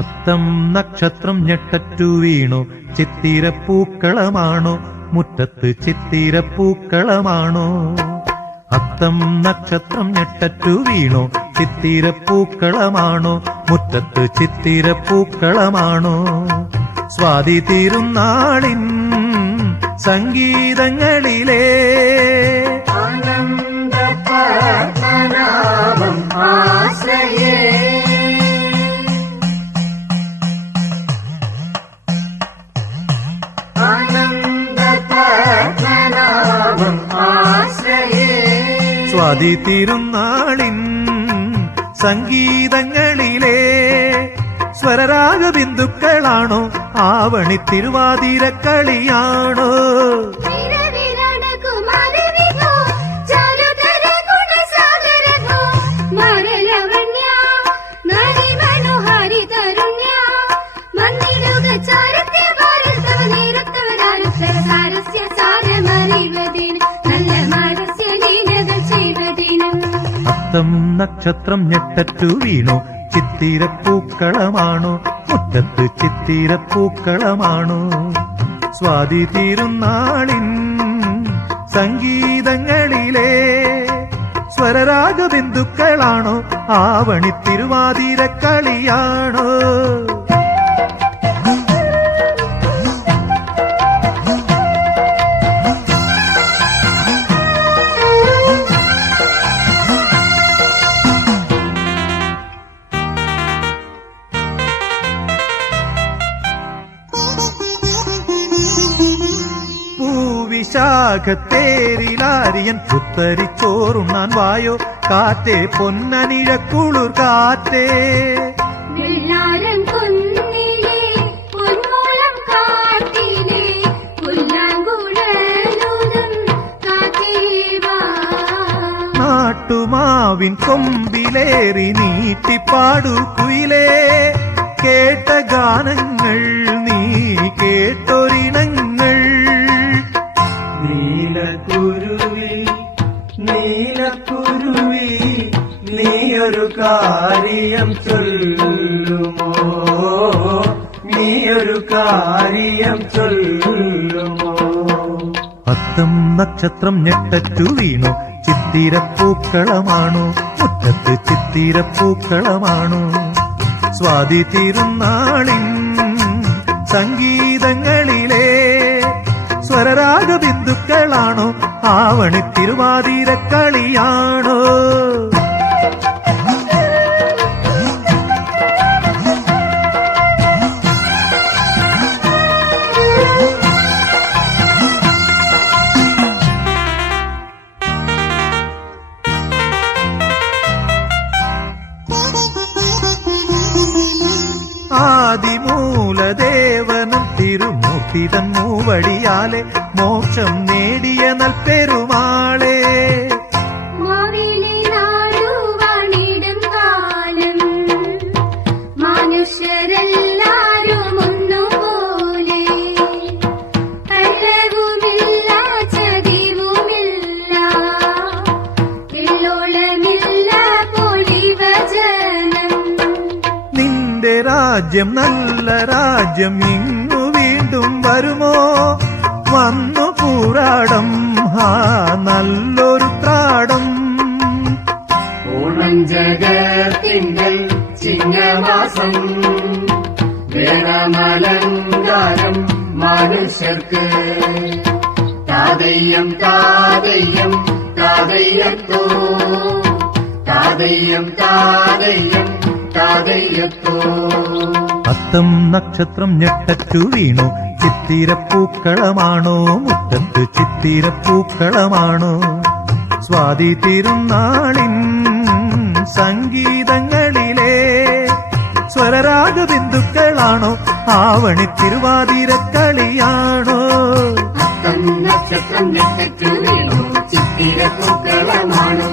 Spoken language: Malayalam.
അത്തം നക്ഷത്രം ഞെട്ടറ്റു വീണു ചിത്തിരപ്പൂക്കളമാണോ മുറ്റത്ത് ചിത്തിരപ്പൂക്കളമാണോ? അത്തം നക്ഷത്രം ഞെട്ടറ്റു വീണു ചിത്തിരപ്പൂക്കളമാണോ മുറ്റത്ത് ചിത്തിരപ്പൂക്കളമാണോ? സ്വാതി തിരുനാളിൻ സംഗീതങ്ങളിലെ സ്വാതി തിരുനാളിൻ സംഗീതങ്ങളിലെ സ്വരരാഗ ബിന്ദുക്കളാണോ ആവണി തിരുവാതിരക്കളിയാണോ? അത്തം നക്ഷത്രം ഞെട്ടറ്റു വീണു ചിത്തിരപ്പൂക്കളമാണോ മുറ്റത്ത് ചിത്തിരപ്പൂക്കളമാണോ? സ്വാതി തിരുനാളിൻ സംഗീതങ്ങളിലെ സ്വരരാഗ ബിന്ദുക്കളാണോ ആവണി തിരുവാതിരക്കളിയാണോ? വിശാഖത്തേരിലാരിയൻ പുത്തരിച്ചോറുണ്ണാൻ വായോ കാറ്റേ പൊന്നനിഴക്കുളിർ കാറ്റേ. നാട്ടുമാവിൻ കൊമ്പിലേറി നീട്ടിപ്പാടു കുയിലേ കേട്ട ഗാനങ്ങൾ നീ കേട്ടൊരിണങ്ങൾ. നീലക്കുരുവി നീലക്കുരുവി നീയൊരു കാര്യം ചൊല്ലുമോ നീയൊരു കാര്യം ചൊല്ലുമോ? അത്തം നക്ഷത്രം ഞെട്ടറ്റു വീണു ചിത്തിരപ്പൂക്കളമാണോ മുറ്റത്ത് ചിത്തിരപ്പൂക്കളമാണോ? സ്വാതി തിരുനാളിൻ സംഗീതങ്ങളിലെ സ്വരരാഗ ബിന്ദുക്കളാണോ ആവണി തിരുവാതിരക്കളിയാണോ? ആദിമൂലദേവനും തിരുമൂർത്തിതൻ മൂവടിയാലെ മോക്ഷം നേടിയ നൽപെരുമാളെ. മനുഷ്യരെല്ലാരും ഒന്നുപോലെ കള്ളവുമില്ല ചതിവുമില്ല എല്ലോളമില്ല പൊലിവചനം. നിന്റെ രാജ്യം നല്ല രാജ്യം ഇങ്ങു വീണ്ടും വരുമോ? വന്നു പൂരാടം നല്ലൊരു ത്രാടം. ഓണം ജഗത്തിങ്കൽ ചിങ്ങമാസം വേണമലങ്കാരം മനുഷ്യർക്ക്. താതയ്യം താതയ്യം താതയ്യത്തോ താതയ്യം താതയ്യം താതയ്യത്തോ. അത്തം നക്ഷത്രം ഞെട്ടറ്റു വീണു ചിത്തിരപ്പൂക്കളമാണോ മുറ്റത്ത് ചിത്തിരപ്പൂക്കളമാണോ? സ്വാതി തിരുനാളിൻ സംഗീതങ്ങളിലെ സ്വരരാഗ ബിന്ദുക്കളാണോ ആവണി തിരുവാതിരക്കളിയാണോ? അത്തം നക്ഷത്രം ഞെട്ടറ്റു വീണു ചിത്തിരപ്പൂക്കളമാണോ